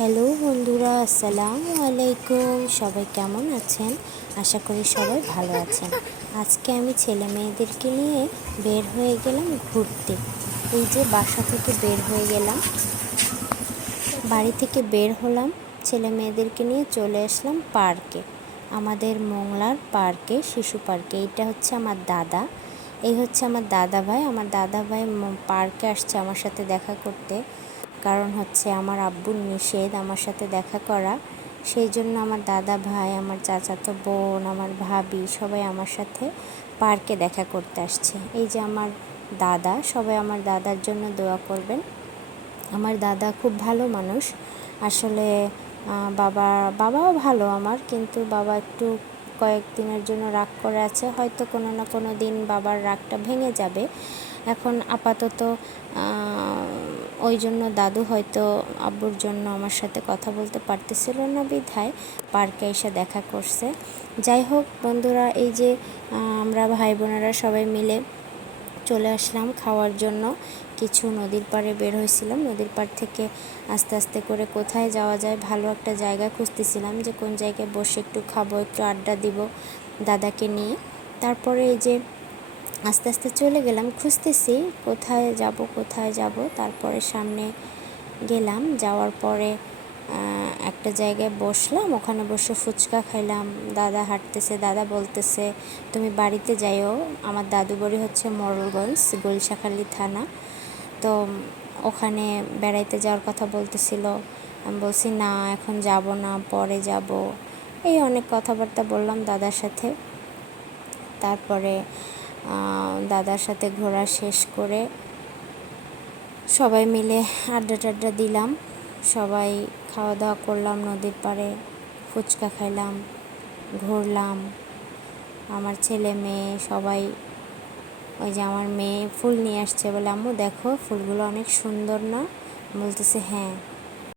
Hello বন্ধুরা, আসসালামু আলাইকুম। সবাই কেমন আছেন? আশা করি সবাই ভালো আছেন। আজকে আমি ছেলে মেয়েদেরকে নিয়ে বের হয়ে গেলাম ঘুরতে। এই যে বাসা থেকে বের হয়ে গেলাম। বাড়ি থেকে বের হলাম। ছেলে মেয়েদেরকে নিয়ে চলে আসলাম পার্কে। আমাদের মোংলার পার্কে, শিশু পার্কে। এইটা হচ্ছে আমার দাদা। এই হচ্ছে আমার দাদা ভাই। আমার দাদা ভাই পার্কে আসছে আমার সাথে দেখা করতে। কারণ হচ্ছে আমার আব্বুর নিষেধ, আমার সাথে দেখা করা। সেই জন্য আমার দাদা ভাই, আমার চাচাতো বোন, আমার ভাবি সবাই আমার সাথে পার্কে দেখা করতে আসছে। এই যে আমার দাদা, সবাই আমার দাদার জন্য দোয়া করবেন। আমার দাদা খুব ভালো মানুষ। আসলে বাবা, বাবাও ভালো আমার, কিন্তু বাবা একটু কয়েকদিনের জন্য রাগ করে আছে, হয়তো কোনো না কোনো দিন বাবার রাগটা ভেঙে যাবে। এখন আপাতত ওই জন্য দাদু হয়তো আব্বুর জন্য আমার সাথে কথা বলতে পারতেছিল না বিধায়, পার্কে এসে দেখা করছে। যাই হোক বন্ধুরা, এই যে আমরা ভাই বোনেরা সবাই মিলে চলে আসলাম খাওয়ার জন্য। কিছু নদীর পাড়ে বের হয়েছিলাম। নদীর পাড় থেকে আস্তে আস্তে করে কোথায় যাওয়া যায় ভালো একটা জায়গা খুঁজতেছিলাম যে কোন জায়গায় বসে একটু খাব, একটু আড্ডা দিব দাদাকে নিয়ে। তারপরে এই যে আস্তে আস্তে চলে গেলাম, খুঁজতেছি কোথায় যাব কোথায় যাব। তারপরে সামনে গেলাম, যাওয়ার পরে একটা জায়গায় বসলাম, ওখানে বসে ফুচকা খাইলাম। দাদা হাঁটতেছে, দাদা বলতেছে, তুমি বাড়িতে যাইও, আমার দাদু বাড়ি হচ্ছে মোরলগঞ্জ, গুলশাখালী থানা। তো ওখানে বেড়াইতে যাওয়ার কথা বলতেছিল। আমি বলছি, না, এখন যাব না, পরে যাব। এই অনেক কথাবার্তা বললাম দাদার সাথে। তারপরে দাদার সাথে ঘোরা শেষ করে সবাই মিলে আড্ডা টাড্ডা দিলাম। সবাই খাওয়া দাওয়া করলাম, নদীর পাড়ে ফুচকা খাইলাম, ঘুরলাম। আমার ছেলে মেয়ে সবাই, ওই যে আমার মেয়ে ফুল নিয়ে আসছে বলে, আম্মু দেখো ফুলগুলো অনেক সুন্দর না? বলতেছে হ্যাঁ।